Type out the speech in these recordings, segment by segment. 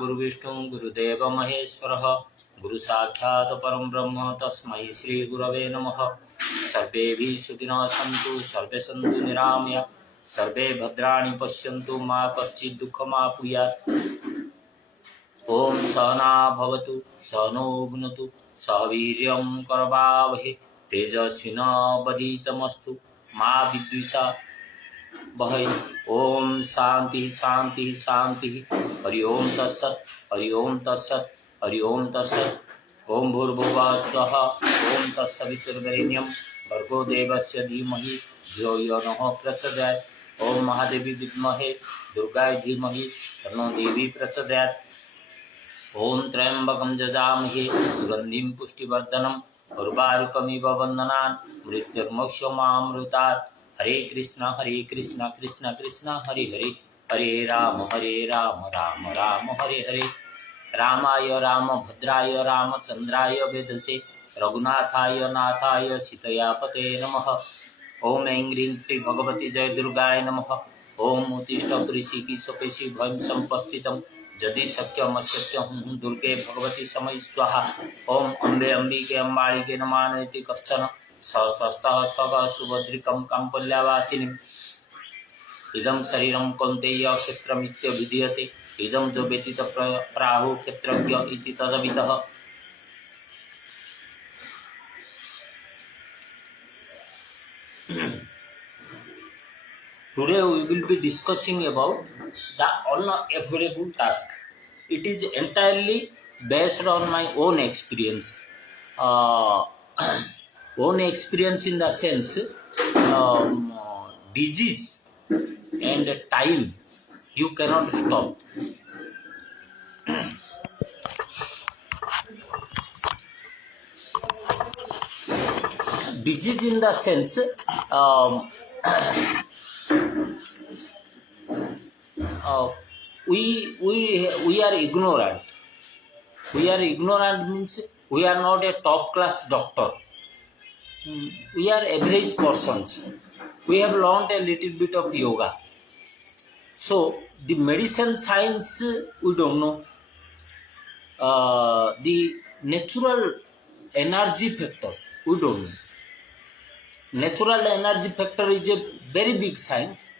गुरुविष्णु गुरुदेव महेश्वरः गुरु साक्षात् परं ब्रह्म तस्मै श्री गुरवे नमः। सर्वे सुखिनः सन्तु सर्वे सन्तु निरामया सर्वे भद्राणि पश्यन्तु मा कश्चित् दुःखमाप्नुयात्। ओम सहना भवतु सहनो भुनक्तु सह वीर्यं करवावहै तेजस्विनावधीतमस्तु मा विद्विषावहै। ओम शांति शांति शांति। हरि ओम तत्सत् हरि ओम तत्सत् हरि ओम तत्सत्। ओम भूर्भुवः स्वः ओम तत्सवितुर्वरेण्यं भर्गो देवस्य धीमहि धियो यो नः प्रचोदयात्। ओम महादेवी विद्महे दुर्गाय धीमहि तन्नो देवी प्रचोदयात्। ओम त्र्यंबकं यजामहे सुगंधिं पुष्टिवर्धनम् उर्वारुकमिव बन्धनान् मृत्युर्मोक्षमामृतात्। हरे कृष्ण कृष्ण कृष्ण हरे हरे हरे राम राम राम हरे हरे। रामाय रामभद्राय रामचंद्राय वेदसे रघुनाथाय नाथाय सीतया पते नमः। ओम ऐं ह्रीं श्री भगवती जय दुर्गाय नमः। ओम उत्तिष्ठ ऋषिकी सपेशि भयं संपस्थितं यदि सत्यमसत्य हूँ दुर्गे भगवती समय स्वाहा। ओम अम्बे अम्बिके अम्बालिके नमानयति कश्चन सस्वस्थः स्वग सुभद्रिकं काम्पल्यावासिनीम्। इदं शरीरं कौन्तेय क्षेत्रमित्यभिधीयते इदं जो व्यतीत प्राहुः क्षेत्रज्ञ इति तदवितः। Today we will be discussing about the unavoidable task. It is entirely based on my own experience. Own experience in the sense disease and time you cannot stop. Disease in the sense we are ignorant. We are ignorant means we are not a top class doctor. We are average persons. We have learned a little bit of yoga. So the medicine science we don't know. The natural energy factor we don't know. Natural energy factor is a very big science,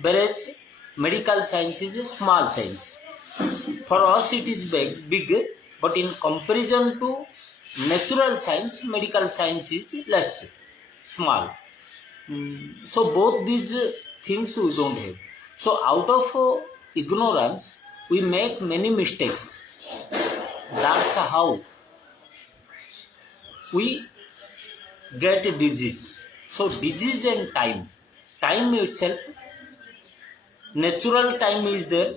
whereas medical science is a small science. For us it is big, but in comparison to natural science, medical science is less small. So both these things we don't have. So out of ignorance we make many mistakes. That's how we get disease. So disease and time itself, natural time is there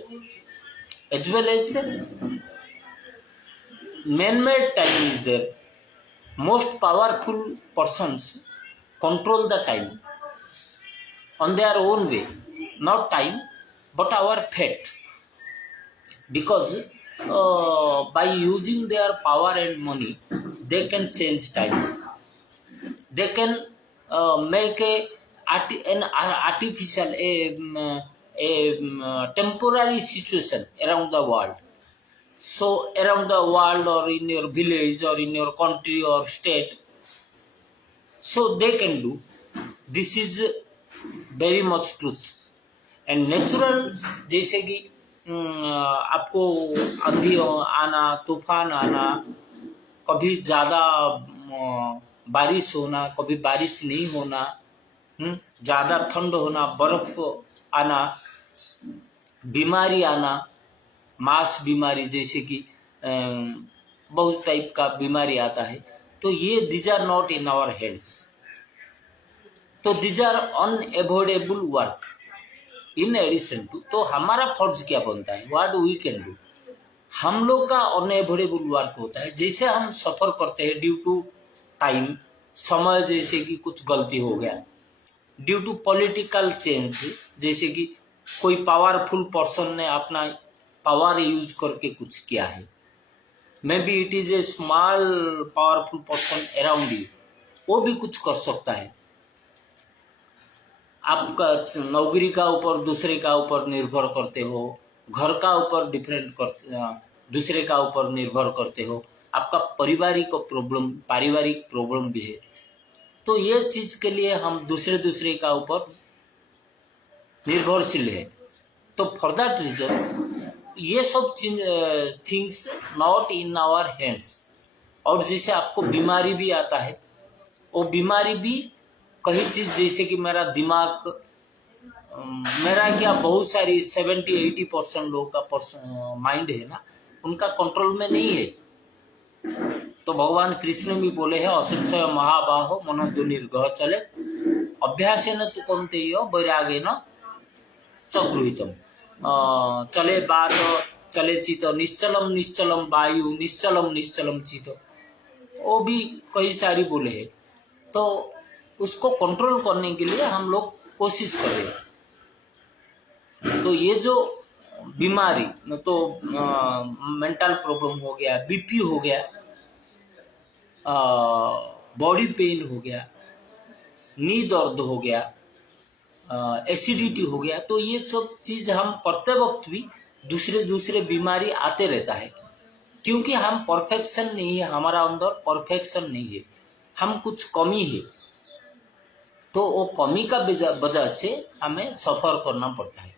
as well as man-made time is there. Most powerful persons control the time on their own way, not time but our fate, because by using their power and money they can change times. They can make an artificial temporary situation around the world. So around the world or in your village or in your country or state, so they can do. This is very much truth. And natural, जैसे कि आपको आंधी आना, तूफान आना, कभी ज़्यादा बारिश होना, कभी बारिश नहीं होना, ज़्यादा ठंड होना, बर्फ आना, बीमारी आना, मास बीमारी जैसे कि बहुत टाइप का बीमारी आता है, तो ये these are not in our hands. तो these are unavoidable work. In addition to, तो हमारा फर्ज क्या बनता है? What we can do? हम लोग का unavoidable work होता है, जैसे हम सफ़र करते हैं ड्यू टू टाइम, समय जैसे कि कुछ गलती हो गया, ड्यू टू पॉलिटिकल चेंज जैसे कि कोई पावरफुल पर्सन ने अपना पावर यूज करके कुछ किया है, may be it is a small powerful person around you, वो भी कुछ कर सकता है। आपका नौकरी का ऊपर दूसरे का ऊपर निर्भर करते हो, घर का ऊपर डिपेंड दूसरे का ऊपर निर्भर करते हो, आपका पारिवारिक प्रॉब्लम भी है, तो ये चीज़ के लिए हम दूसरे का ऊपर निर्भरशील है। तो फॉर दैट रीजन ये सब things not in our hands. और जैसे आपको बीमारी भी आता है, वो बीमारी भी कई चीज़, जैसे कि मेरा दिमाग, मेरा क्या बहुत सारी 70-80% लोगों का माइंड है ना, उनका कंट्रोल में नहीं है। तो भगवान कृष्ण भी बोले हैं, असंशय महाबाहो मनोदुर्निर्गह चले अभ्यासेन तु कौन्तेय वैरागेन च गृहीतम्। चले बात चले चित निश्चलम निश्चलम वायु निश्चलम चित, वो भी कई सारी बोले हैं। तो उसको कंट्रोल करने के लिए हम लोग कोशिश करें। तो ये जो बीमारी, तो मेंटल प्रॉब्लम हो गया, बीपी हो गया, बॉडी पेन हो गया, नी दर्द हो गया, एसिडिटी हो गया, तो ये सब चीज़ हम करते वक्त भी दूसरे बीमारी आते रहता है, क्योंकि हम परफेक्शन नहीं है, हमारा अंदर परफेक्शन नहीं है, हम कुछ कमी है। तो वो कमी का वजह से हमें सफ़र करना पड़ता है।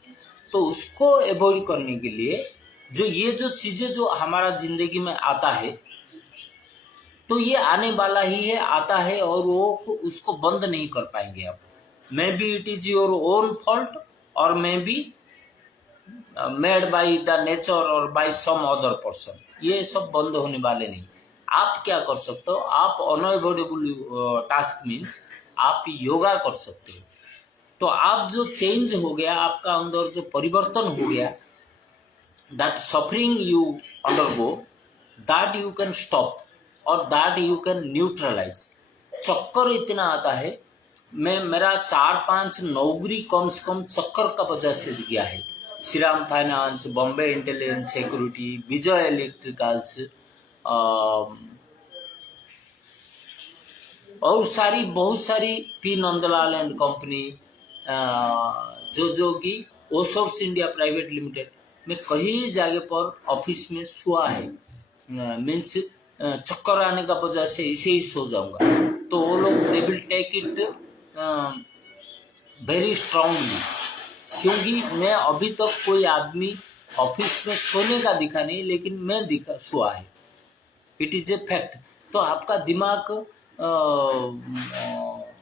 तो उसको अवॉइड करने के लिए ये जो चीज़ें जो हमारा ज़िंदगी में आता है, तो ये आने वाला ही है, आता है, और वो उसको बंद नहीं कर पाएंगे आप। Maybe it is your own fault, और maybe made by the nature और बाय सम अदर पर्सन, ये सब बंद होने वाले नहीं। आप क्या कर सकते हो, आप अनअवॉइडेबल टास्क मीन्स आप योगा कर सकते हो। तो आप जो चेंज हो गया, आपका अंदर जो परिवर्तन हो गया, that suffering you undergo, that you can stop और दैट यू कैन न्यूट्रलाइज। चक्कर इतना आता है, मेरा 4-5 नौकरी कम से कम चक्कर का वजह से गया है। Shriram Finance, Bombay Intelligence Security, Vijay Electricals, और बहुत सारी पी नंदलाल एंड कंपनी, जो कि ओसोर्स इंडिया प्राइवेट लिमिटेड में कई जगह पर ऑफिस में सोआ है। मीन्स चक्कर आने का वजह से इसे ही सो जाऊंगा, तो वो लोग they will take it very strongly, क्योंकि मैं अभी तक कोई आदमी ऑफिस में सोने का दिखा नहीं, लेकिन मैं सोआ है। It is a fact. तो आपका दिमाग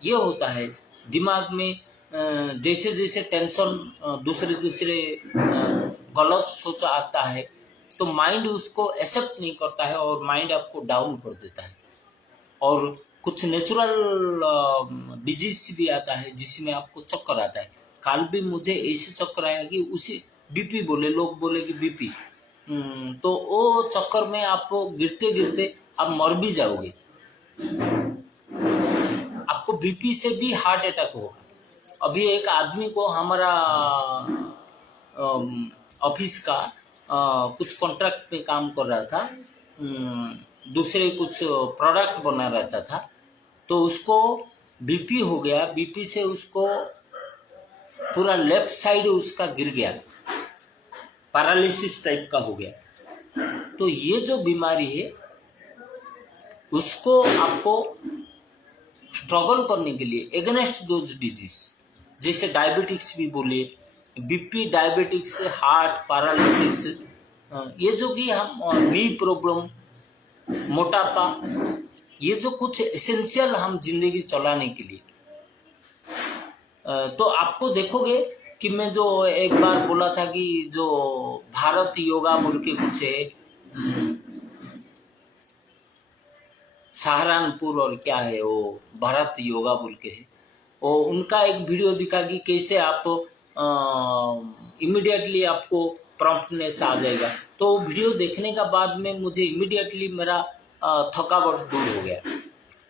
ये होता है, दिमाग में जैसे जैसे टेंशन दूसरे गलत सोच आता है, तो माइंड उसको एक्सेप्ट नहीं करता है और माइंड आपको डाउन कर देता है। और कुछ नेचुरल डिजीज भी आता है जिसमें आपको चक्कर आता है। कल भी मुझे ऐसे चक्कर आया कि उसी बीपी बोले, लोग बोले कि बीपी, तो वो चक्कर में आपको गिरते गिरते आप मर भी जाओगे। आपको बीपी से भी हार्ट अटैक होगा। अभी एक आदमी को हमारा ऑफिस का कुछ कॉन्ट्रैक्ट में काम कर रहा था, दूसरे कुछ प्रोडक्ट बना रहता था, तो उसको बीपी हो गया। बीपी से उसको पूरा लेफ्ट साइड उसका गिर गया, पैरालिसिस टाइप का हो गया। तो ये जो बीमारी है उसको आपको स्ट्रगल करने के लिए एगेंस्ट दोज डिजीज, जैसे डायबिटिक्स भी बोले, बीपी, डायबिटिक्स, हार्ट, पैरालिसिस, ये जो कि हम नी प्रॉब्लम, मोटापा, ये जो कुछ एसेंशियल हम जिंदगी चलाने के लिए, तो आपको देखोगे कि मैं जो एक बार बोला था कि जो भारत योगा बोल के कुछ है, सहारनपुर और क्या है वो भारत योगा बोल के है, वो उनका एक वीडियो दिखा कि कैसे आप इमीडिएटली आपको प्रॉम्प्टनेस आ जाएगा। तो वीडियो देखने का बाद में मुझे इमीडिएटली मेरा थकावट दूर हो गया।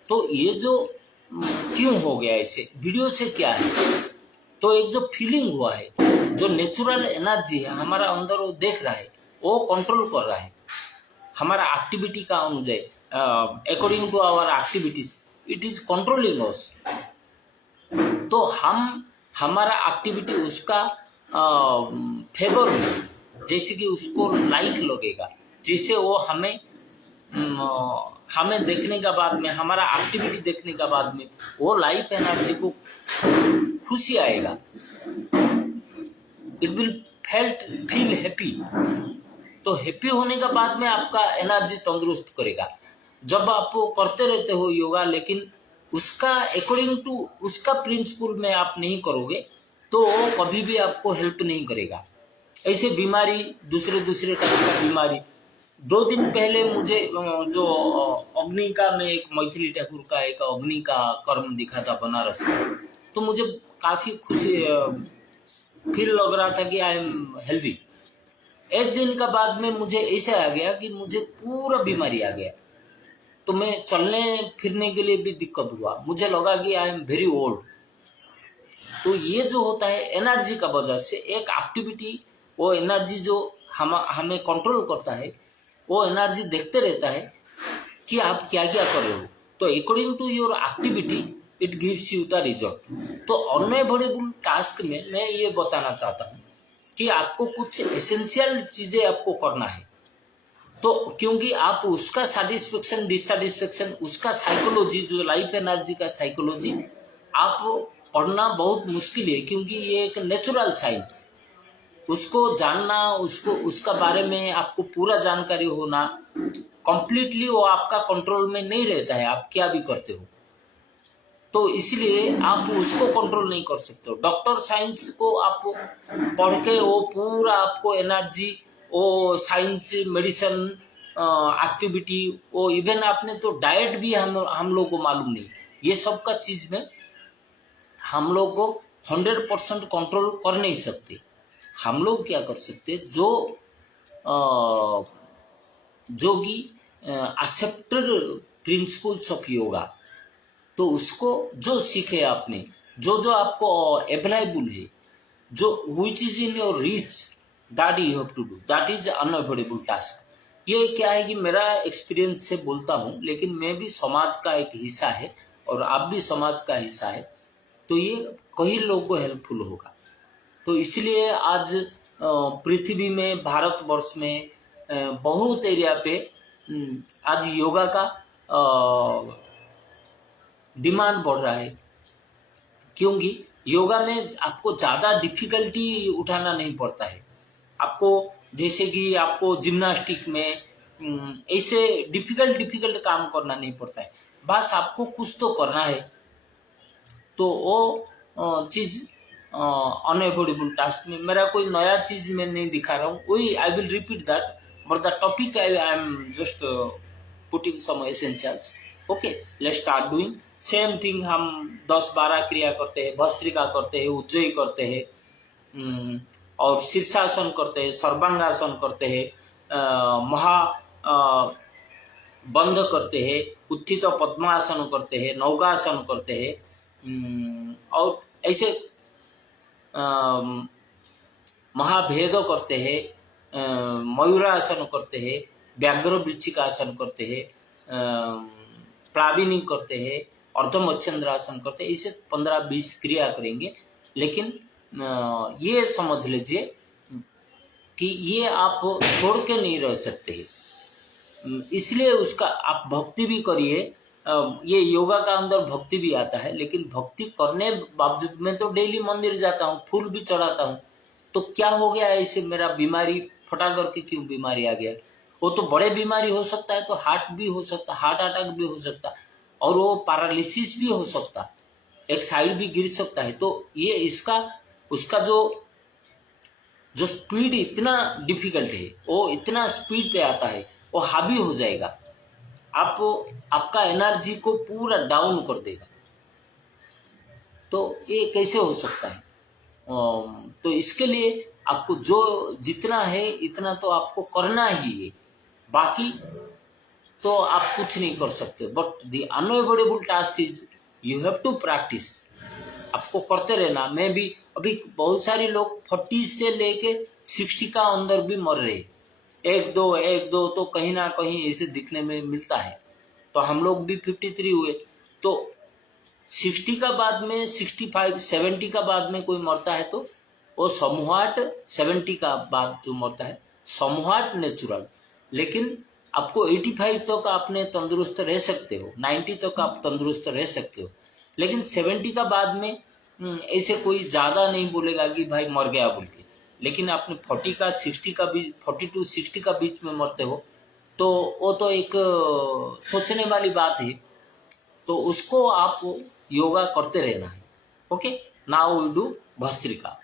तो ये जो क्यों हो गया ऐसे, वीडियो से क्या है, तो एक जो फीलिंग हुआ है, जो नेचुरल एनर्जी है हमारा अंदर, वो देख रहा है, वो कंट्रोल कर रहा है हमारा एक्टिविटी का अनुसार, according to our activities it is controlling us. तो हम हमारा एक्टिविटी उसका फेवर में, जैसे कि उसको लाइक लगेगा, जिससे वो हमें देखने के बाद में, हमारा एक्टिविटी देखने के बाद में वो लाइफ एनर्जी को खुशी आएगा, इट विल फील हैप्पी। तो हैप्पी होने के बाद में आपका एनर्जी तंदुरुस्त करेगा। जब आप करते रहते हो योगा, लेकिन उसका अकॉर्डिंग टू उसका प्रिंसिपल में आप नहीं करोगे तो कभी भी आपको हेल्प नहीं करेगा। ऐसे बीमारी, दूसरे टाइप का बीमारी। 2 दिन पहले मुझे जो अग्नि का, मैं एक मैथिली ठाकुर का एक अग्नि का कर्म दिखा था बनारस में, तो मुझे काफ़ी खुशी फील लग रहा था कि आई एम हेल्दी। एक दिन का बाद में मुझे ऐसे आ गया कि मुझे पूरा बीमारी आ गया, तो मैं चलने फिरने के लिए भी दिक्कत हुआ, मुझे लगा कि आई एम वेरी ओल्ड। तो ये जो होता है एनर्जी का वजह से, एक एक्टिविटी, वो एनर्जी जो हमें कंट्रोल करता है, वो एनर्जी देखते रहता है कि आप क्या क्या कर रहे हो। तो according to your activity it gives you the result. तो अनएवॉइडेबल टास्क में मैं ये बताना चाहता हूँ कि आपको कुछ एसेंशियल चीज़ें आपको करना है। तो क्योंकि आप उसका सेटिस्फेक्शन डिससेटिस्फेक्शन, उसका साइकोलॉजी, जो लाइफ एनर्जी का साइकोलॉजी आप पढ़ना बहुत मुश्किल है, क्योंकि ये एक नेचुरल साइंस, उसको जानना, उसका बारे में आपको पूरा जानकारी होना, कंप्लीटली वो आपका कंट्रोल में नहीं रहता है, आप क्या भी करते हो। तो इसलिए आप उसको कंट्रोल नहीं कर सकते हो। डॉक्टर साइंस को आप पढ़ के वो पूरा आपको एनर्जी, वो साइंस, मेडिसिन, एक्टिविटी, वो इवन आपने तो डाइट भी हम लोग को मालूम नहीं। ये सब का चीज़ में हम लोग को 100% कंट्रोल कर नहीं सकते। हम लोग क्या कर सकते, जो कि एक्सेप्टेड प्रिंसिपल्स ऑफ योगा, तो उसको जो सीखे आपने, जो आपको अवेलेबल है, जो which is in your reach, that you have to do, that is unavoidable task. ये क्या है कि मेरा एक्सपीरियंस से बोलता हूँ, लेकिन मैं भी समाज का एक हिस्सा है और आप भी समाज का हिस्सा है, तो ये कई लोगों को हेल्पफुल होगा। तो इसलिए आज पृथ्वी में, भारतवर्ष में बहुत एरिया पे आज योगा का डिमांड बढ़ रहा है, क्योंकि योगा में आपको ज़्यादा डिफिकल्टी उठाना नहीं पड़ता है। आपको जैसे कि आपको जिम्नास्टिक में ऐसे डिफिकल्ट काम करना नहीं पड़ता है, बस आपको कुछ तो करना है। तो वो चीज़ अनएवॉइडेबल टास्क में, मेरा कोई नया चीज़ मैं नहीं दिखा रहा हूँ, वही I will repeat that, but the topic I am just putting some essentials. Okay, let's start doing same thing. हम 10-12 क्रिया करते हैं, भस्त्रिका करते हैं, उज्जयी करते हैं, और शीर्षासन करते हैं, सर्वांगासन करते हैं, महा बंध करते हैं, उत्थित पद्मासन करते हैं, नौगासन करते हैं, और ऐसे महाभेद करते हैं, मयूरासन करते हैं, व्याघ्र वृश्चिकासन करते हैं, प्लाविनी करते हैं, अर्धमच्छंद्रासन करते हैं। इसे 15-20 क्रिया करेंगे, लेकिन ये समझ लीजिए कि ये आप छोड़ के नहीं रह सकते, इसलिए उसका आप भक्ति भी करिए। ये योगा का अंदर भक्ति भी आता है, लेकिन भक्ति करने बावजूद मैं तो डेली मंदिर जाता हूँ, फूल भी चढ़ाता हूँ, तो क्या हो गया ऐसे मेरा बीमारी फटा करके क्यों बीमारी आ गया? वो तो बड़े बीमारी हो सकता है, तो हार्ट भी हो सकता, हार्ट अटैक भी हो सकता, और वो पैरालिसिस भी हो सकता, एक साइड भी गिर सकता है। तो ये इसका उसका जो स्पीड इतना डिफिकल्ट है, वो इतना स्पीड पे आता है, वो हावी हो जाएगा, आपका एनर्जी को पूरा डाउन कर देगा। तो ये कैसे हो सकता है? तो इसके लिए आपको जो जितना है इतना तो आपको करना ही है, बाकी तो आप कुछ नहीं कर सकते। But the unavoidable task is you have to practise, आपको करते रहना। मैं भी अभी बहुत सारे लोग 40 से लेके 60 का अंदर भी मर रहे, एक दो तो कहीं ना कहीं ऐसे दिखने में मिलता है। तो हम लोग भी 53 हुए, तो 60 का बाद में 65 70 का बाद में कोई मरता है तो वो समूहाट 70 का बाद जो मरता है समूहाट नेचुरल, लेकिन आपको 85 तक आपने तंदुरुस्त रह सकते हो, 90 तक आप तंदुरुस्त रह सकते हो, लेकिन 70 का बाद में ऐसे कोई ज़्यादा नहीं बोलेगा कि भाई मर गया बोल के। लेकिन आपने 40 का 60 का बीच 40 टू 60 का बीच में मरते हो तो वो तो एक सोचने वाली बात है। तो उसको आप योगा करते रहना है। Okay, now we do bhastrika.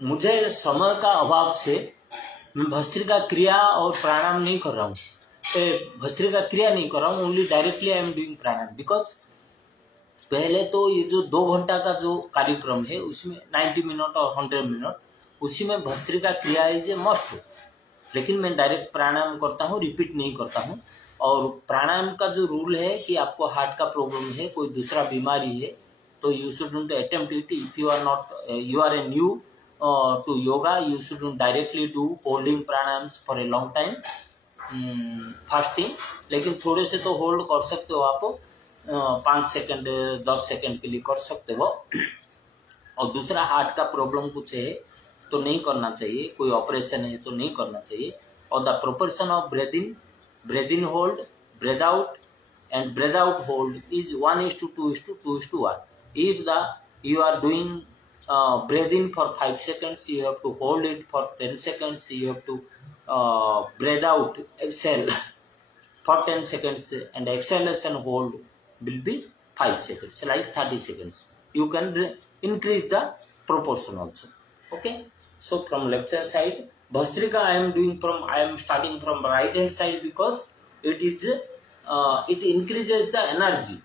मुझे समय का अभाव से मैं भस्त्रिका क्रिया और प्राणायाम नहीं कर रहा हूँ। भस्त्रिका क्रिया नहीं कर रहा हूँ, only directly I am doing प्राणायाम। बिकॉज पहले तो ये जो 2 घंटा का जो कार्यक्रम है उसमें 90 मिनट और 100 मिनट, उसी में भस्त्रिका क्रिया इज ए मस्ट। लेकिन मैं डायरेक्ट प्राणायाम करता हूँ, रिपीट नहीं करता हूँ। और प्राणायाम का जो रूल है कि आपको हार्ट का प्रॉब्लम है, कोई दूसरा बीमारी है, तो you shouldn't attempt it. If you are not you are a new to yoga, you shouldn't directly do holding pranayams for a long time, fasting. लेकिन थोड़े से तो होल्ड कर सकते हो आप, 5 सेकंड 10 सेकंड के लिए कर सकते हो। और दूसरा, हार्ट का प्रॉब्लम कुछ है तो नहीं करना चाहिए, कोई ऑपरेशन है तो नहीं करना चाहिए। और the proportion of breath in hold, breath out and breath out hold is 1:2:2:1। If the you are doing breathe in for 5 seconds, you have to hold it for 10 seconds, you have to breathe out, exhale for 10 seconds, and exhalation hold will be 5 seconds, like 30 seconds. You can increase the proportion also. Okay, so from left hand side Bhastrika I am starting from right hand side because it is it increases the energy.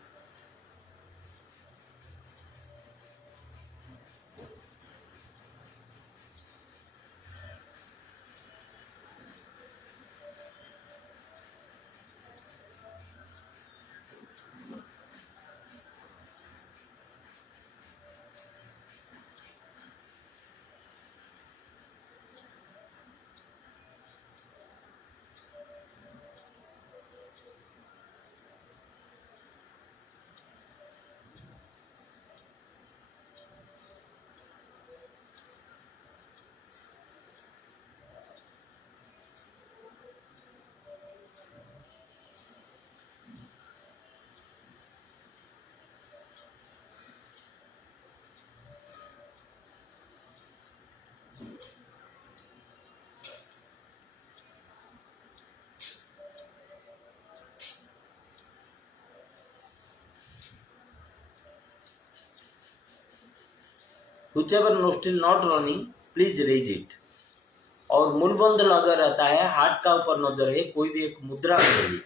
Whichever nostril not running, please raise it. और मुंह बंद लगा रहता है, हार्ट का ऊपर नजर है, कोई भी एक मुद्रा करिए।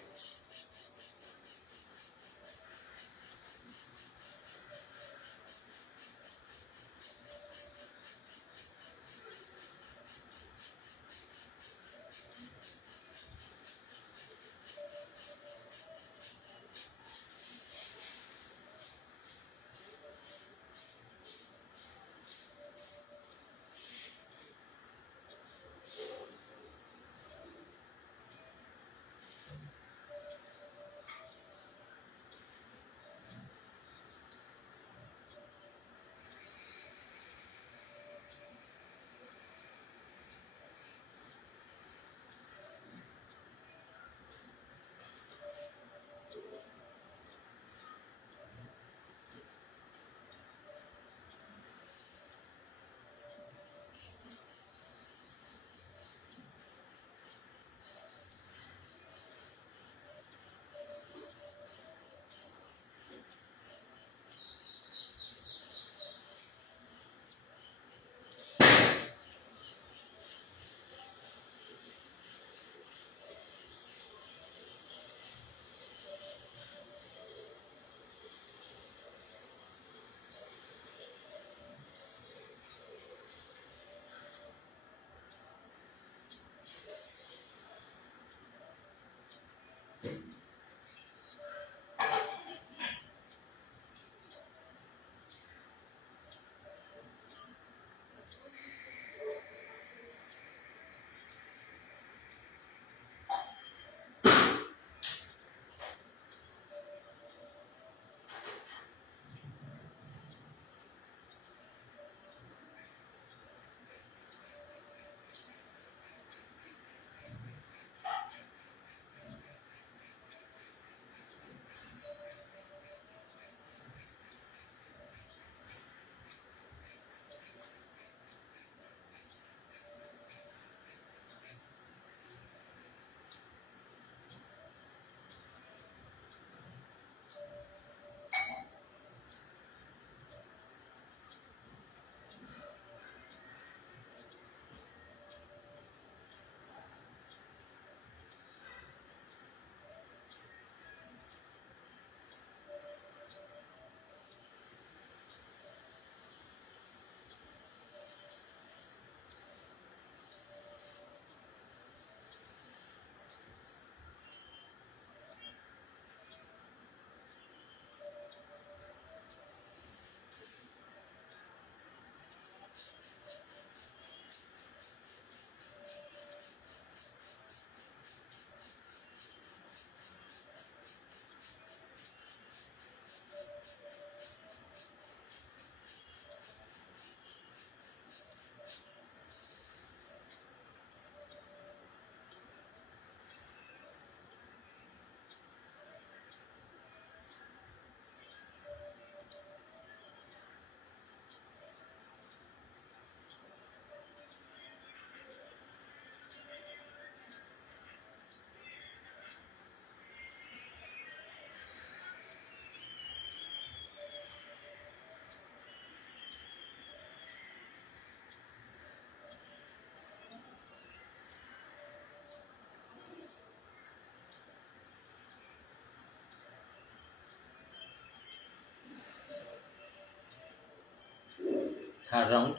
third round.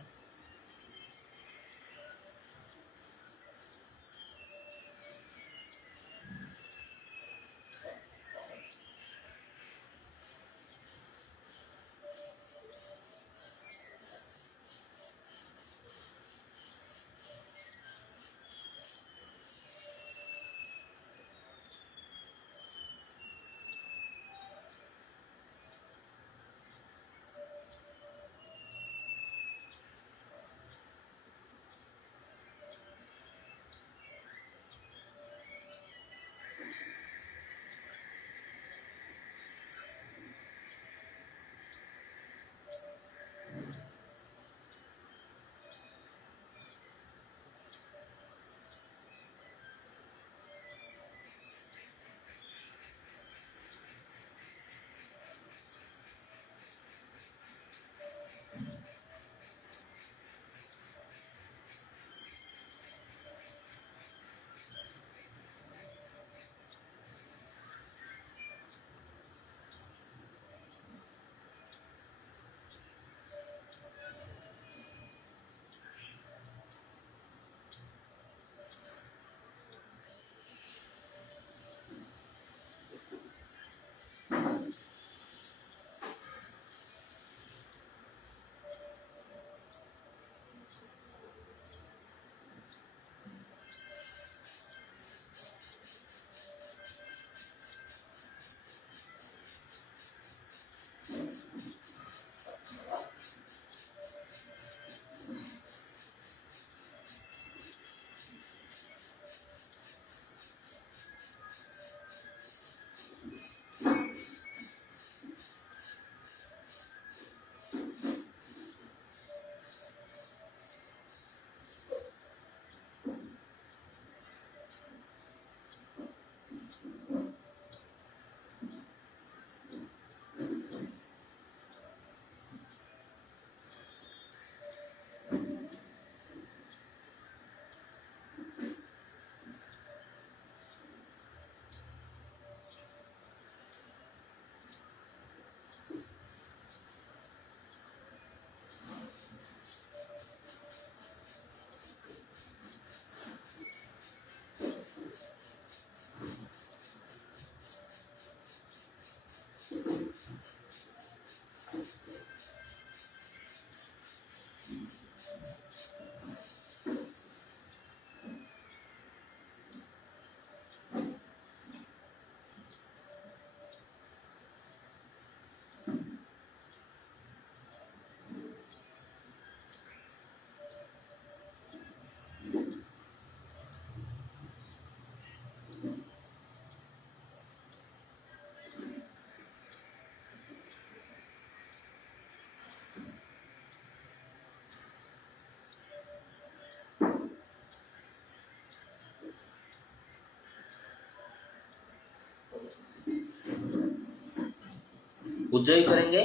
उज्जई करेंगे।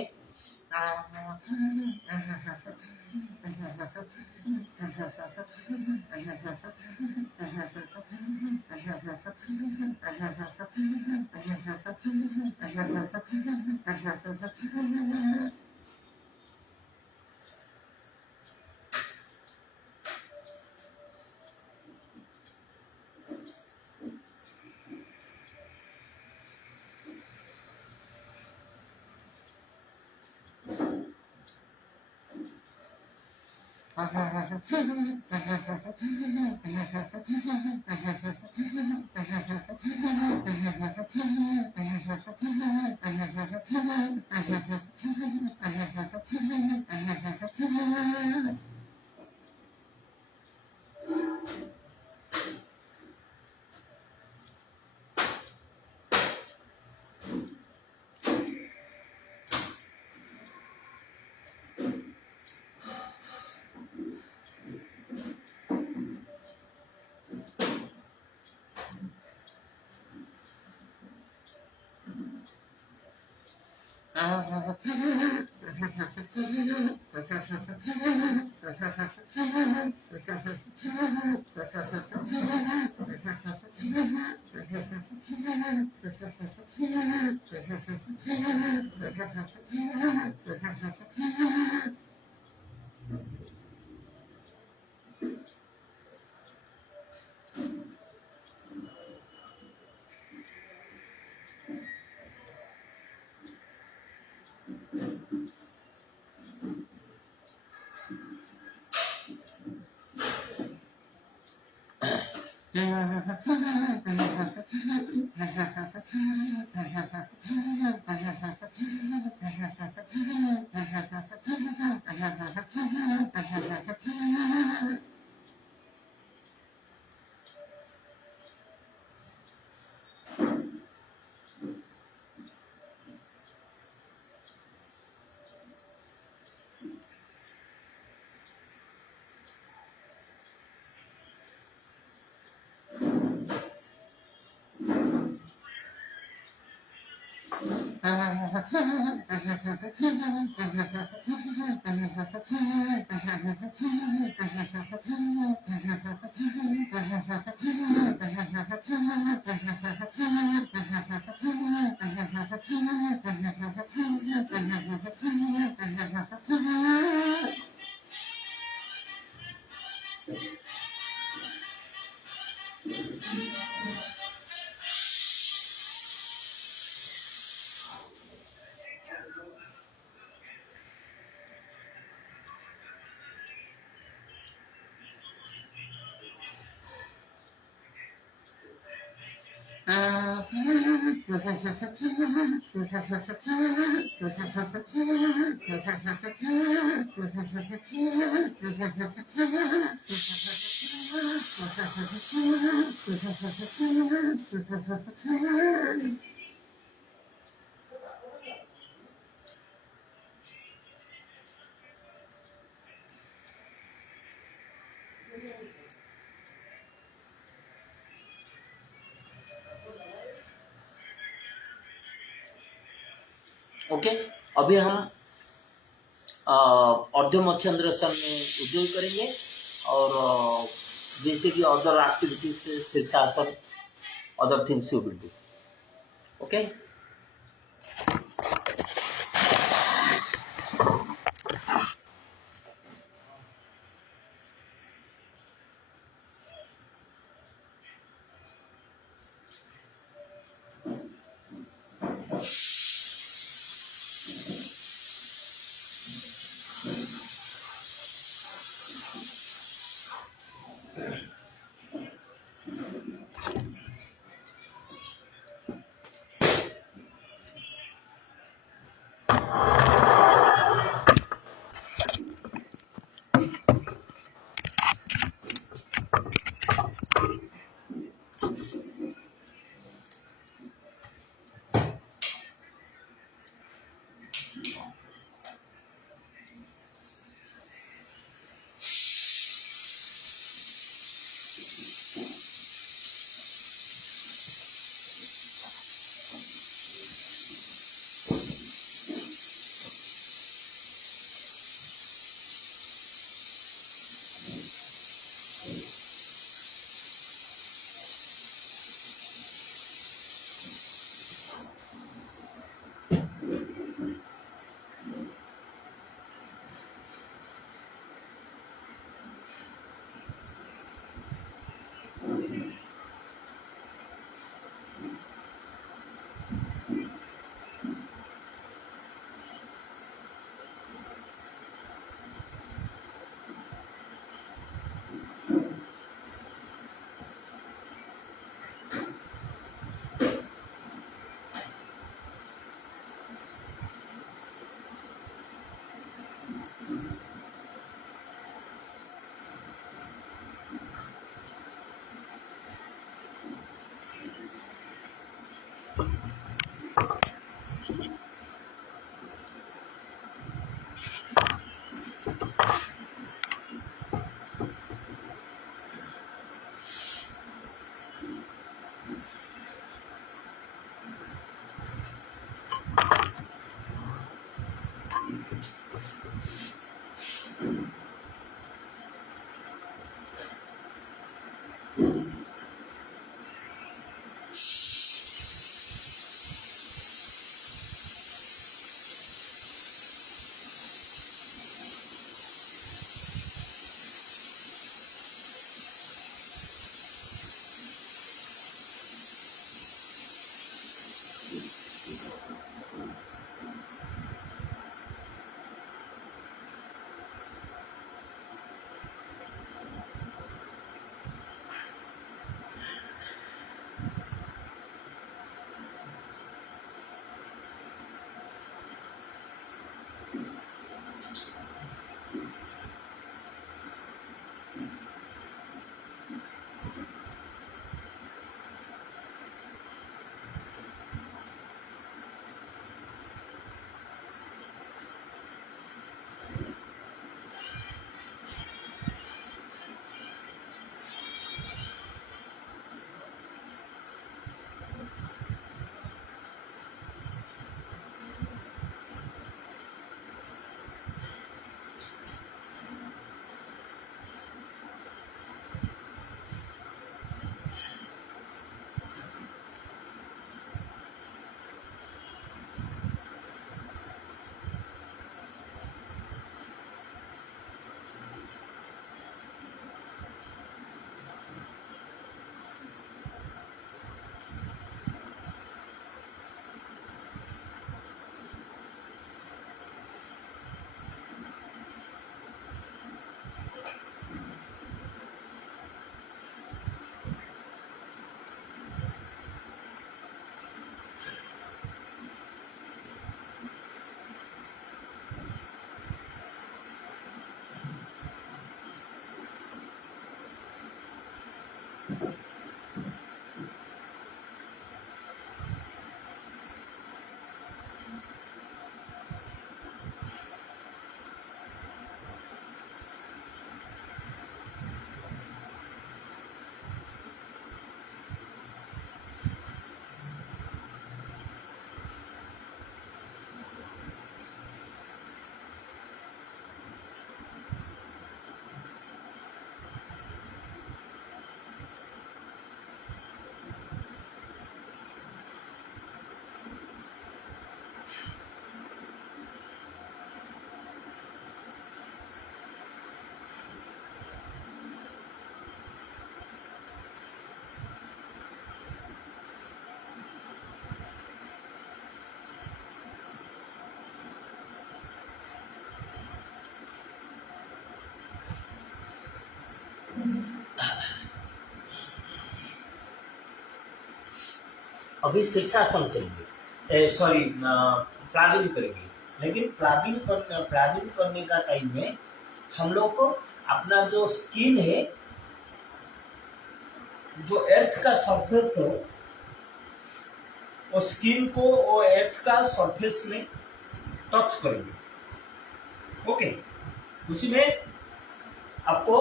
ओके, अभी हम अर्ध मत्स्येंद्रासन में उद्योग करेंगे और जैसे कि अदर एक्टिविटीज शीर्षासन, other things you will do. Okay. अभी शीर्षासन करेंगे, सॉरी प्लाविंग करेंगे। लेकिन प्लाविंग करने का टाइम में हम लोग को अपना जो स्किन है, जो अर्थ का सरफेस है, वो स्किन को वो अर्थ का सरफेस में टच करेंगे। ओके, उसी में आपको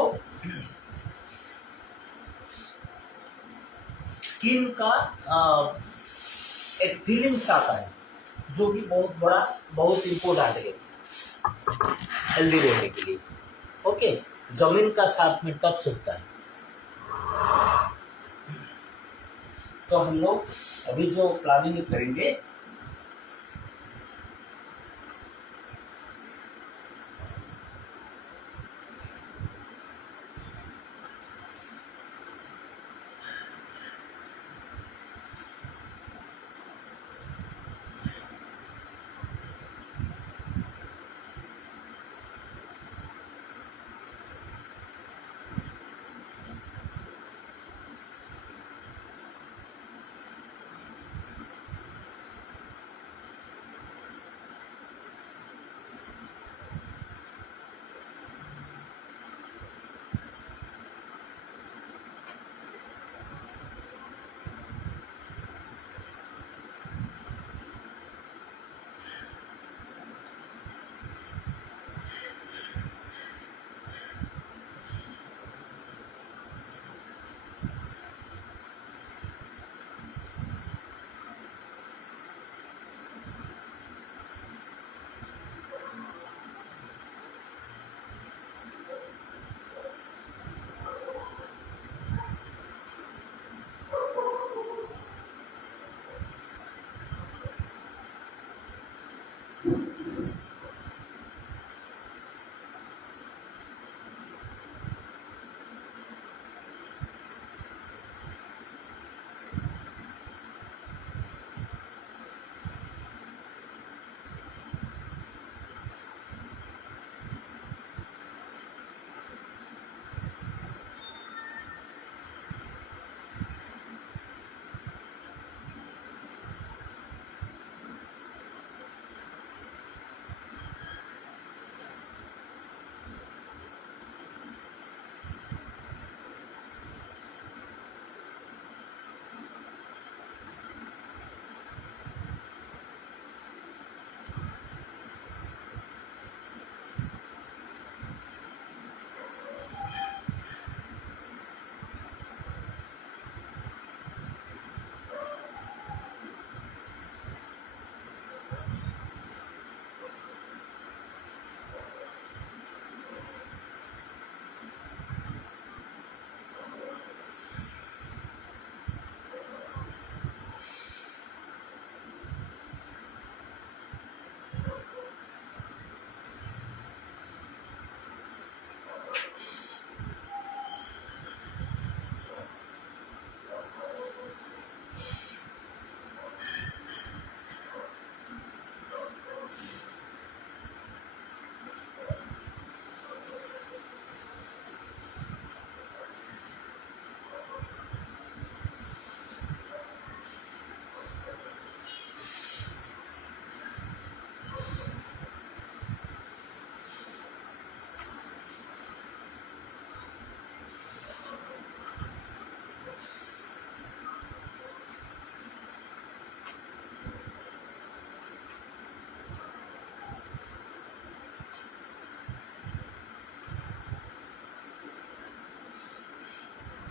स्किन का एक फीलिंग्स आता है, जो भी बहुत इम्पोर्टेंट है हेल्दी रहने के लिए। ओके, जमीन का साथ में टच होता है। तो हम लोग अभी जो प्लानिंग करेंगे,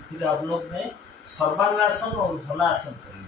फिर आप लोग में सर्वांगासन और हलासन करेंगे।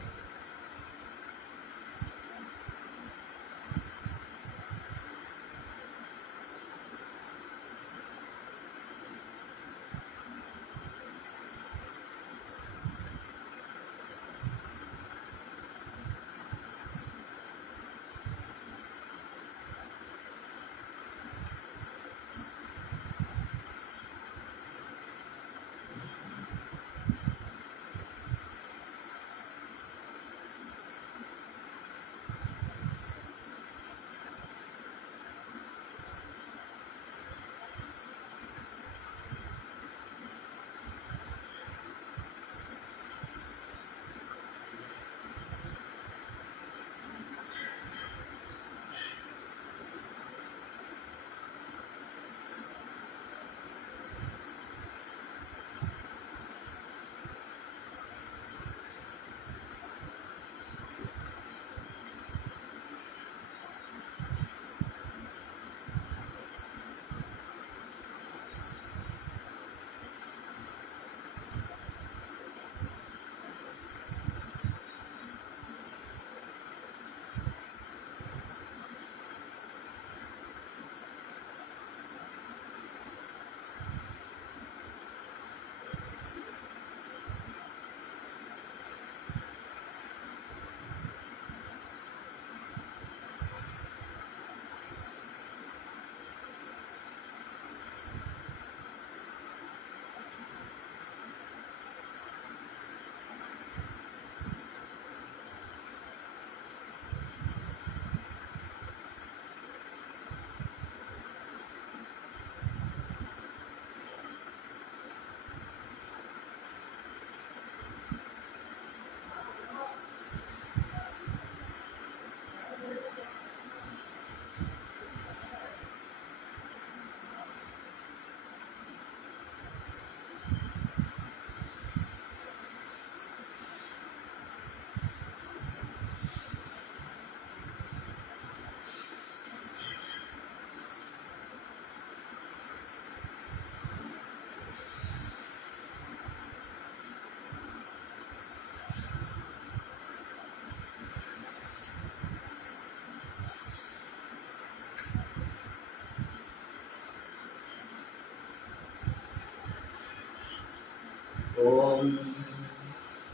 ओम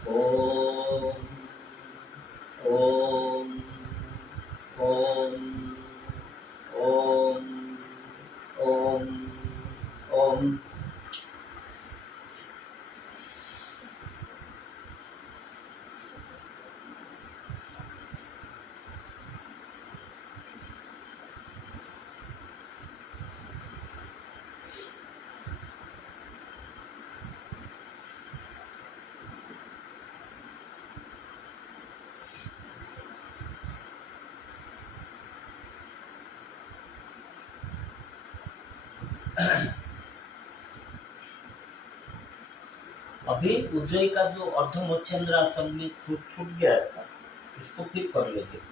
ओम ओम ओम ओम ओम ओम। अभी उज्जय का जो अर्धमच्छेंद्रासन में छूट गया था, उसको फिर कर लेते।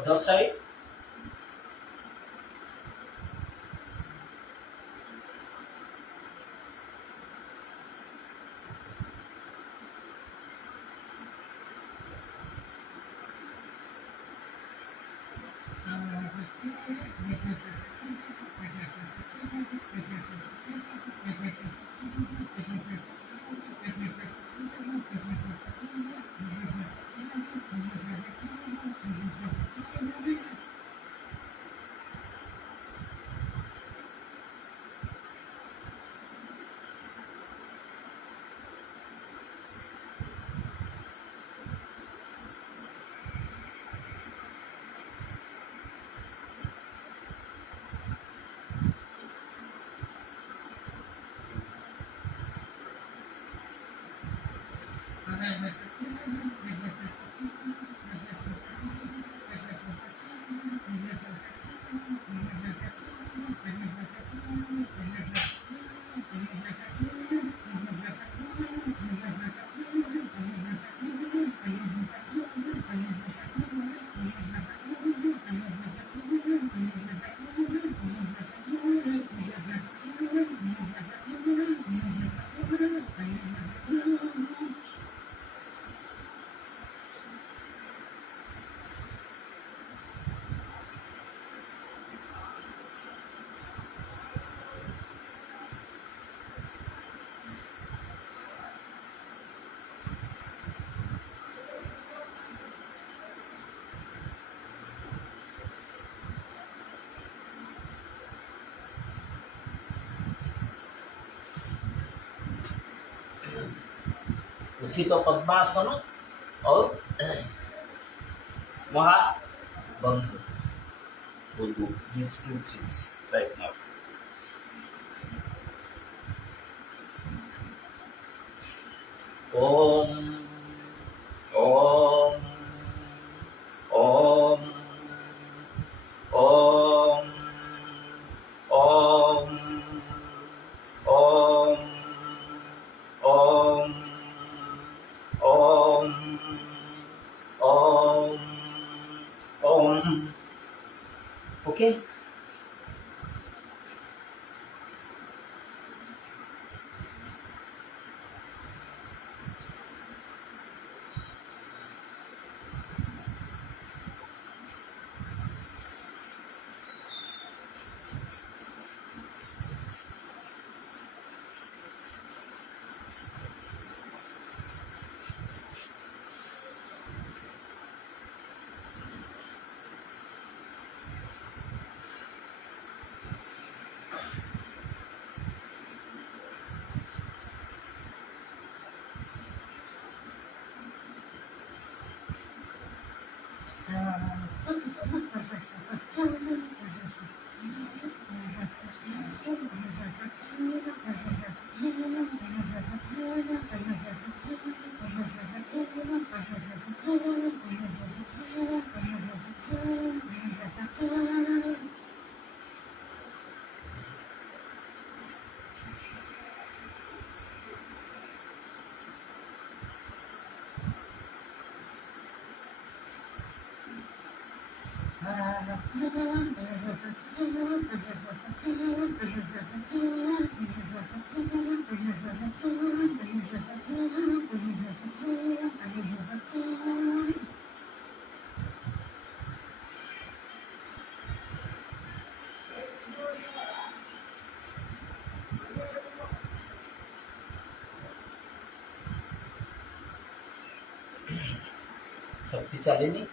other side. उत्थित पद्मासन और महाबंध, will do these two things right now. Om Om Om Om Om Om Om Om Om Om. Okay. Shakti Shalini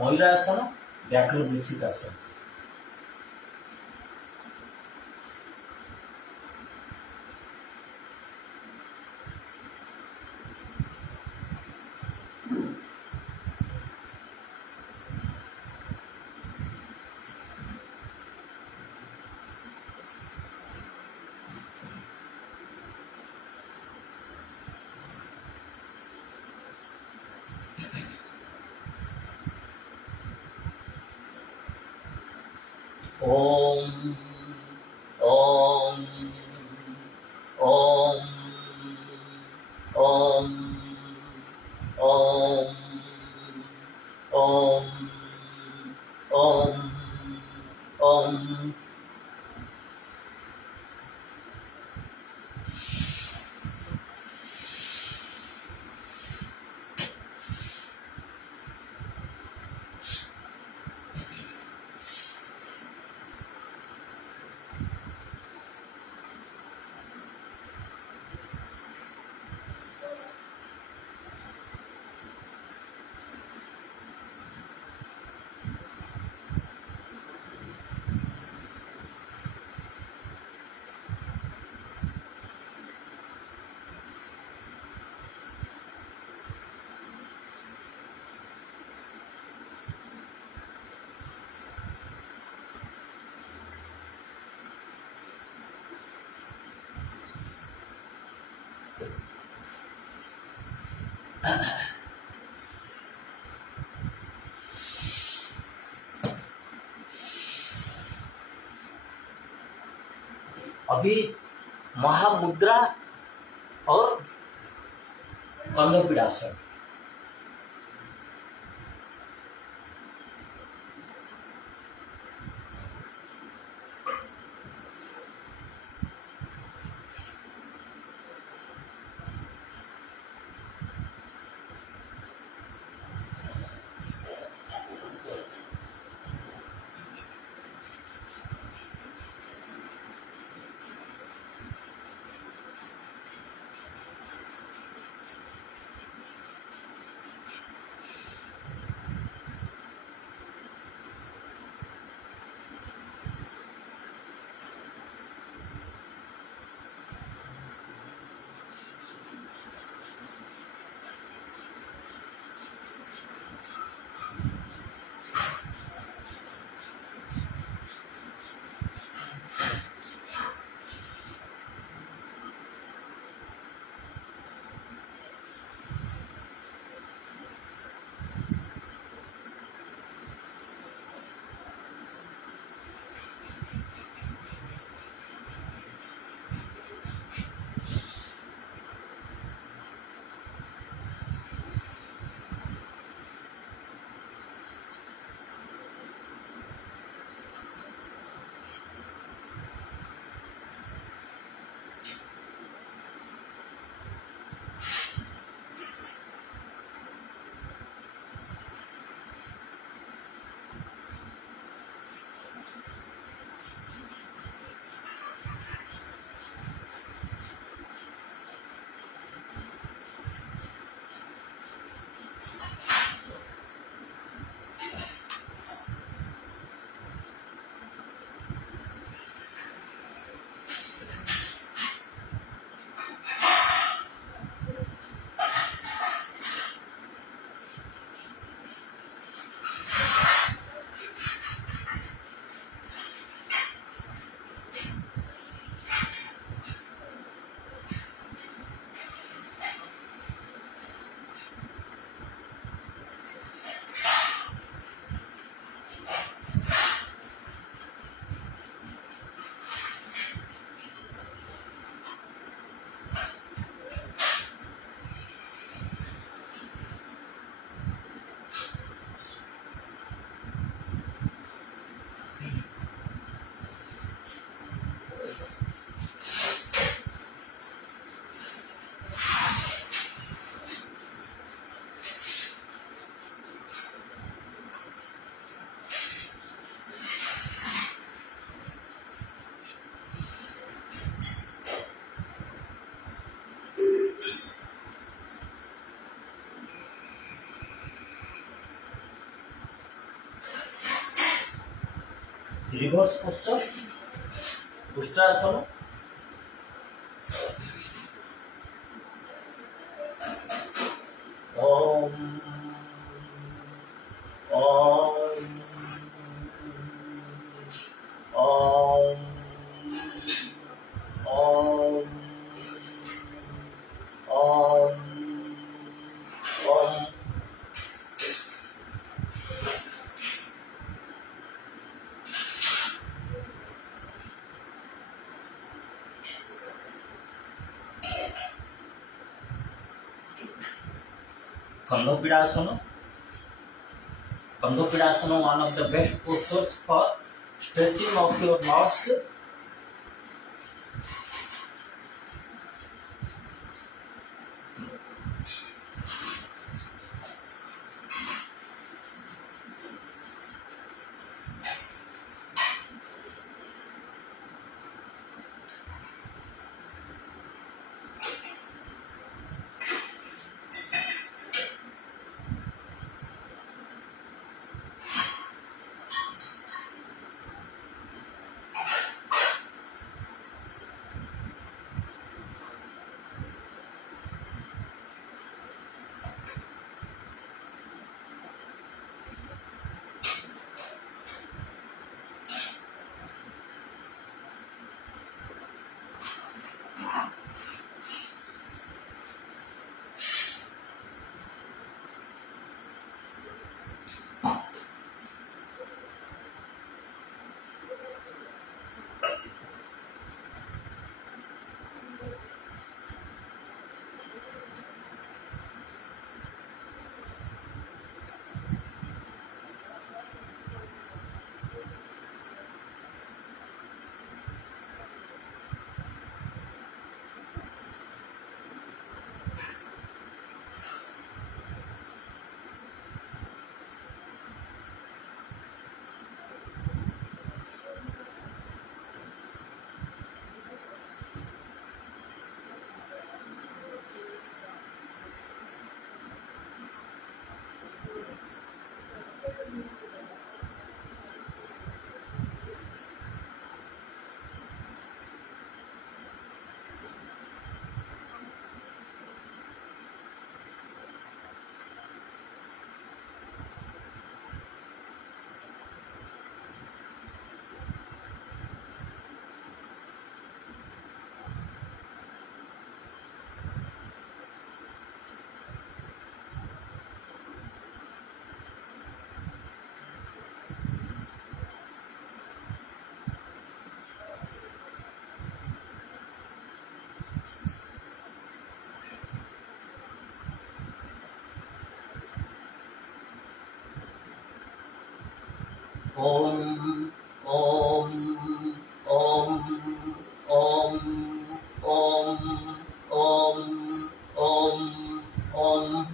मयूरासन, व्याघ्र मृच्छिकासन। ओम ओम ओम ओम ओम ओम ओम ओम। अभी महामुद्रा और कंदपीडासन। Reverse posture, Ustrasana. Om, Om, Om, Om, Om, Om. Kandopidasana. Kandopidasana, one of the best postures for stretching of your nerves. Om, Om, Om, Om, Om, Om, Om, Om.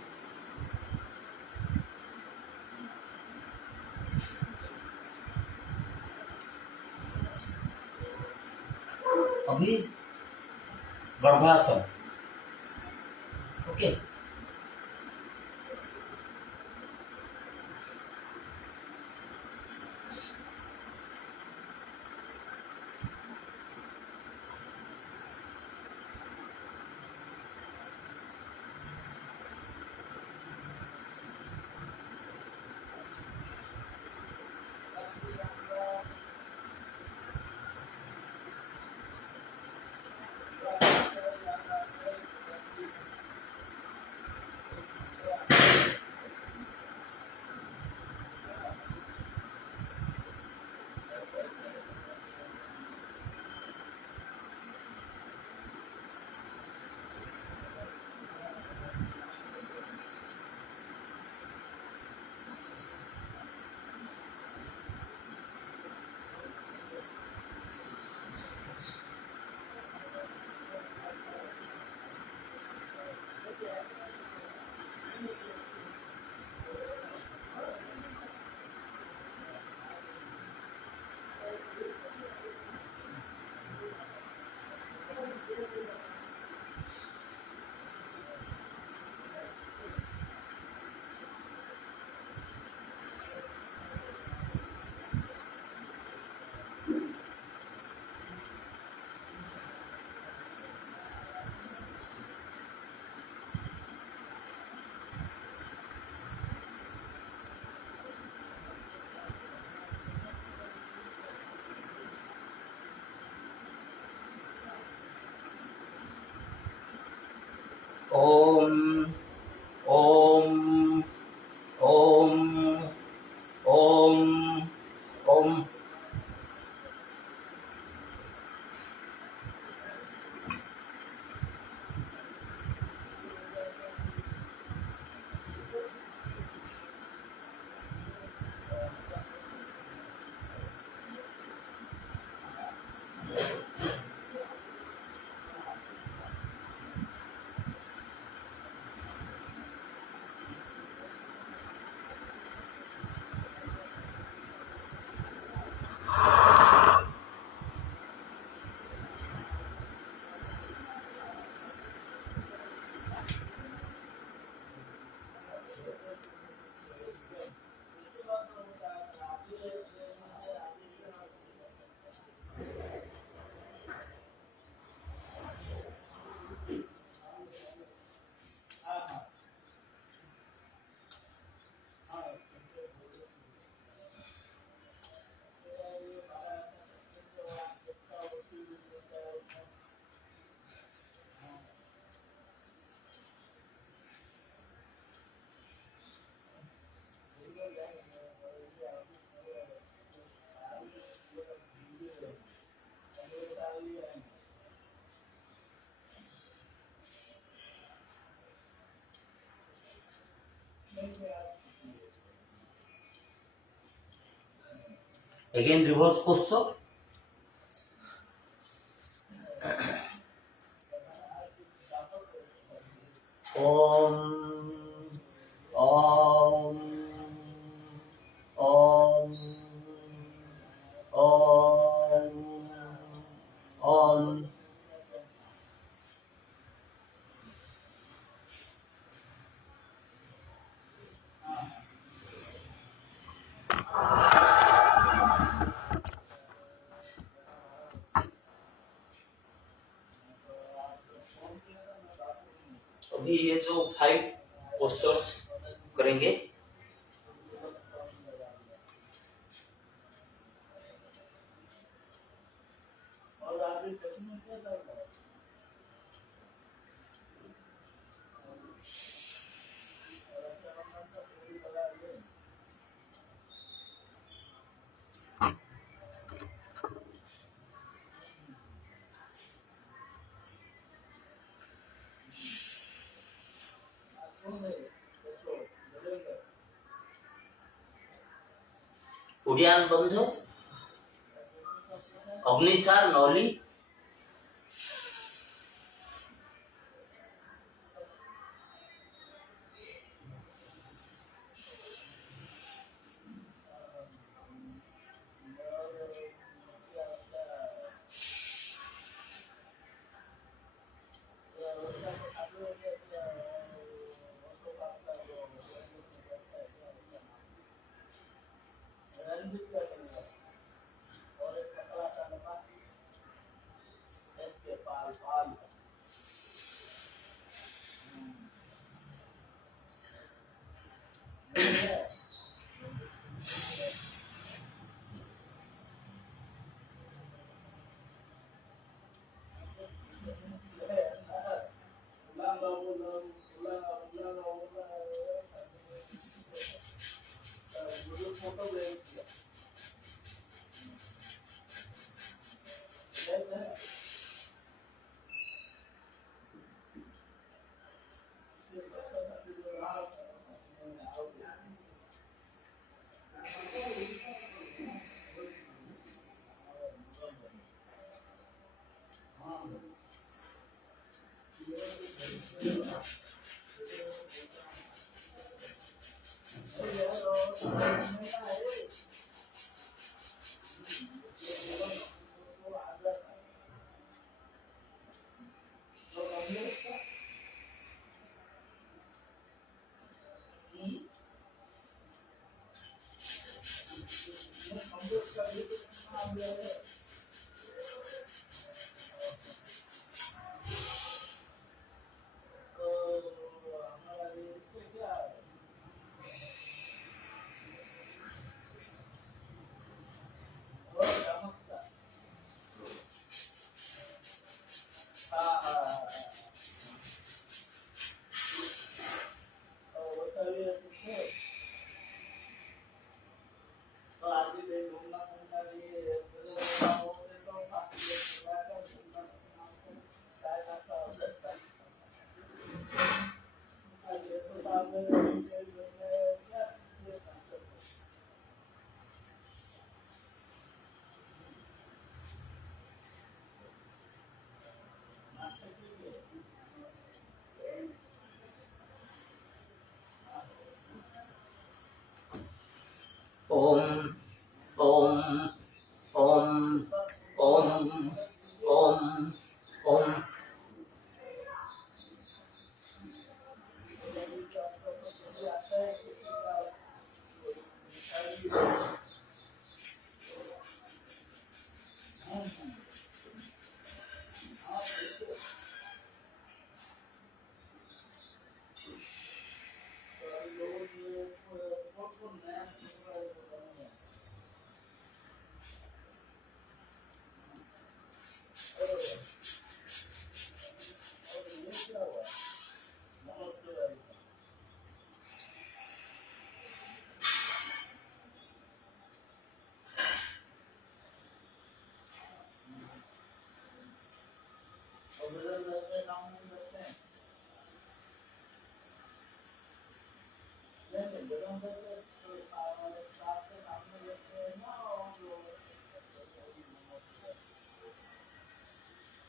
अभी गर्भासन. ओके. ओम ओम ओम ओम Om. Again reverse করছো। ओम ओम ओम ओम ओम। अभी ये जो 5 पोस्टर्स करेंगे, उड़ियान बंध, अग्निसार नौली,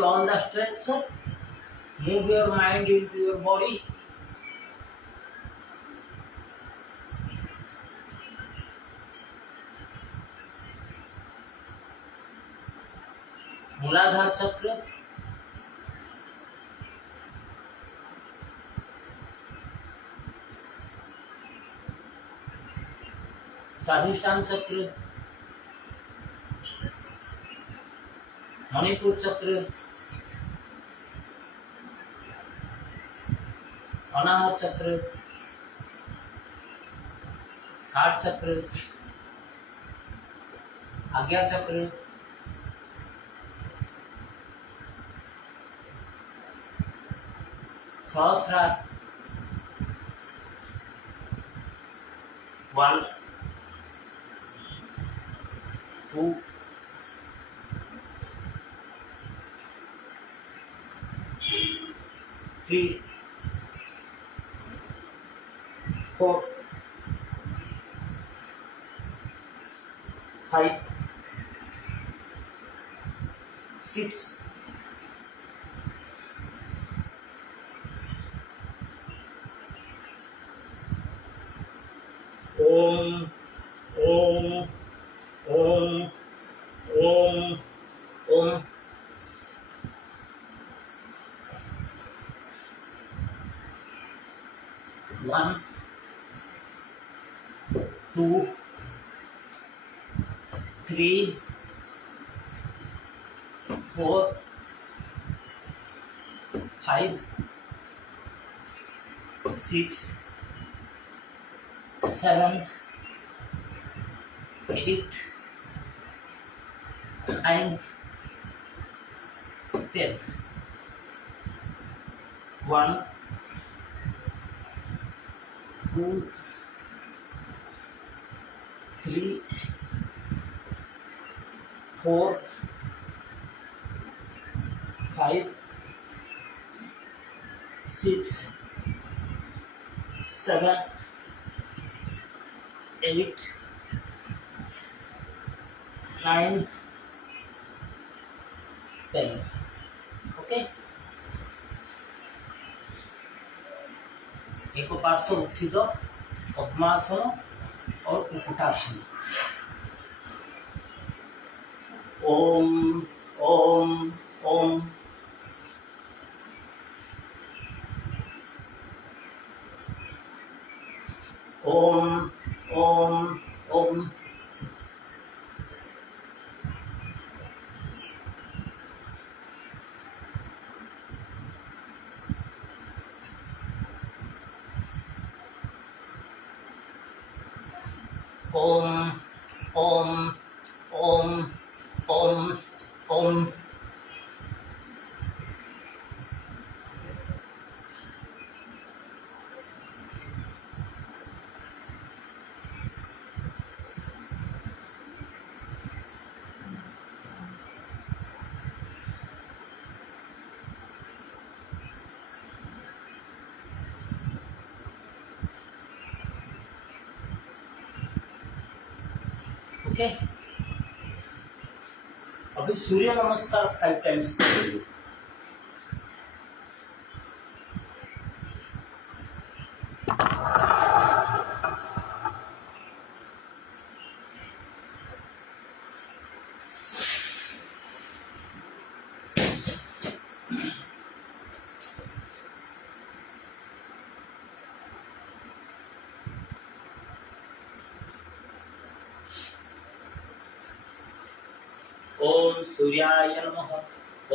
all the stress, sir. Move your mind into your body. Muladhara chakra, Swadhisthana chakra, Manipur chakra, Anahata chakra, Heart chakra, Agya chakra, Sahasrara, 1, 2, 3, 4, 5, 6, Om, Om, Om, Om, Om. 1, 2, 3, 4, 5, 6, 7, 8, 9, 10. 1, 2, 3, 4, 5, 6, 7, 8, 9, 10. Okay. एक पार्श्व उत्थित पद्मासन और कुक्कुटासन. ओम ओम ओम. ओम ओम ओम. ओम ओम ओम ओम ओम. ओके. अभी सूर्य नमस्कार 5 टाइम्स करेंगे. ओम सूर्याय नमः.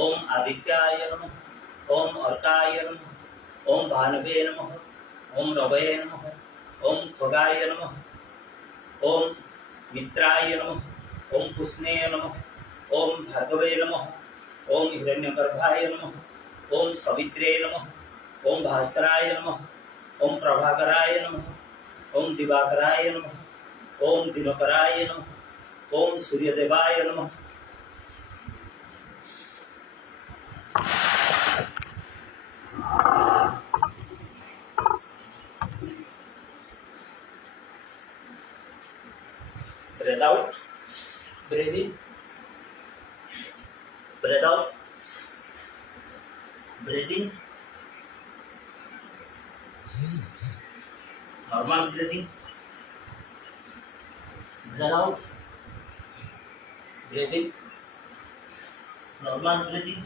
ओम आदित्याय नमः. ओम अर्काय नमः. ओम भानवे नमः. ओम रवये नमः. ओम खगाय नमः. ओम मित्राय नमः. ओम पुष्णे नमः. ओम भार्गवे नमः. ओम हिरण्यगर्भाय नमः. ओम सवित्रे नमः. ओम भास्कराय नमः. ओम प्रभाकराय नमः. ओम दिवाकराय नमः. ओम दिनकराय नमः. ओम सूर्यदेवाय नमः. Breathe out, breathe in, breathe out, breathing, normal breathing, breathe out, breathing, normal breathing,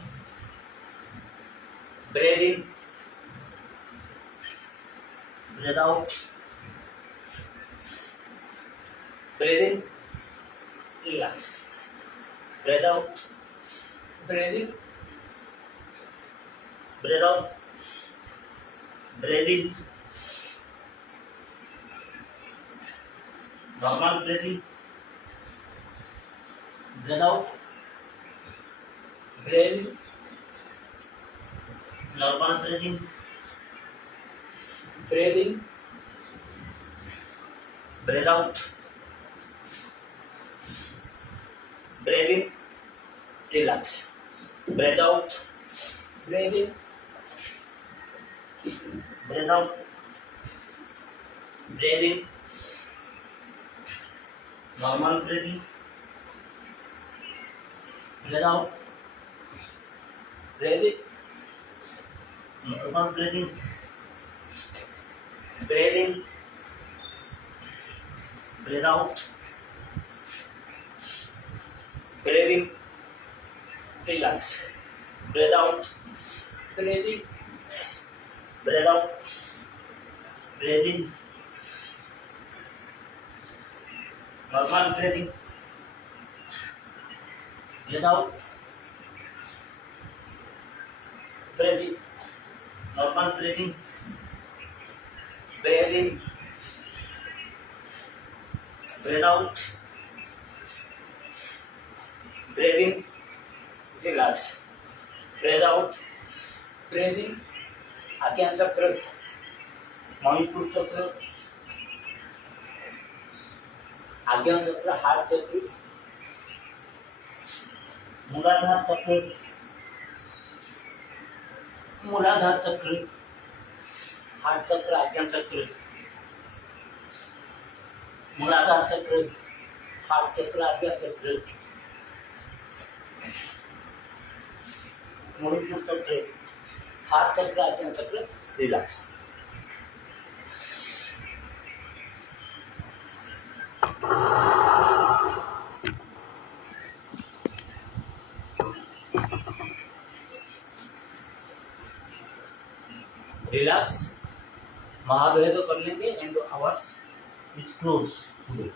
breathe in, breathe out, breathe in, relax, breathe out, breathe in, breathe out, breathe in, normal breathing, breathe out, breathe in, normal breathing, breathe in, breathe out, breathe in, relax, breathe out, breathe in, breathe out, breathe in, normal breathing, breathe out, breathe in, normal breathing, breathe in, breathe out, breathe in, relax, breathe out, breathe in, breathe out, breathe in, normal breathing, breathe out, breathe in, normal breathing, breathe in, breathe out, breathe in, relax, breathe out, breathe in, आज्ञा चक्र, मणिपुर चक्र, आज्ञा चक्र, हार्ट चक्र, मूलाधार चक्र, मूलाधार चक्र, हार्ट चक्र, आज्ञा चक्र, मूलाधार चक्र, हार्ट चक्र, आज्ञा चक्र, मणिपुर चक्र, हार्ट चक्र, आज्ञा चक्र, रिलैक्स. रिलैक्स. महाभेद कर लेंगे and hours is close today.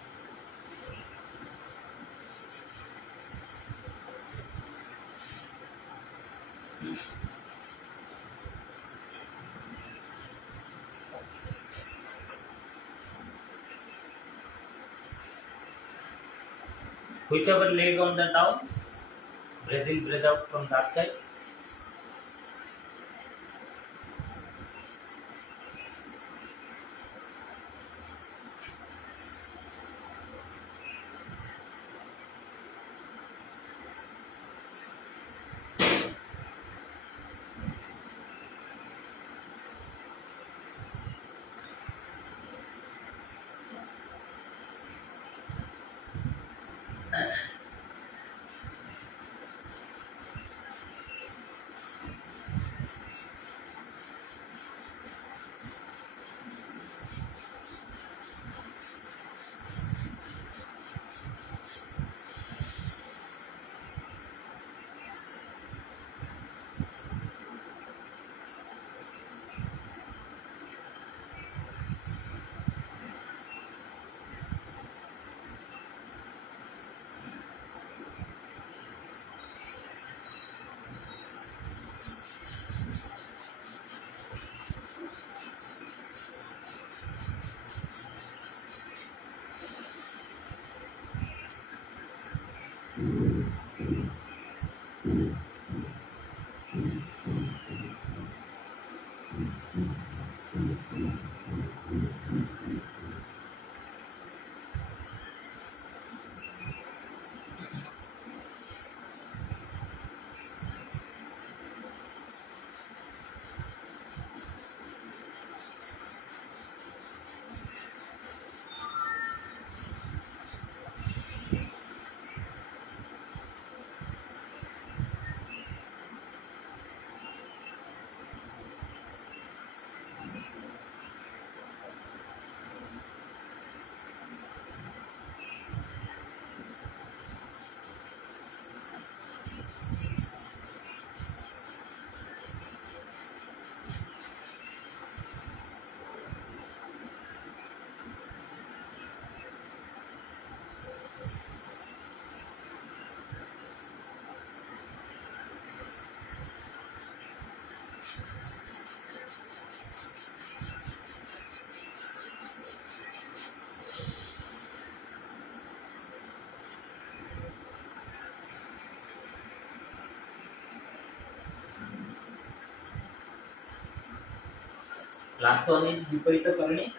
Whichever leg on the down, breathe in, breathe out from that side. Last one is विपरीत करणे.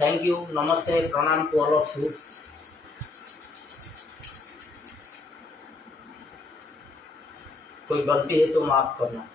थैंक यू, नमस्ते, प्रणाम टू ऑल ऑफ यू. कोई गलती है तो माफ करना.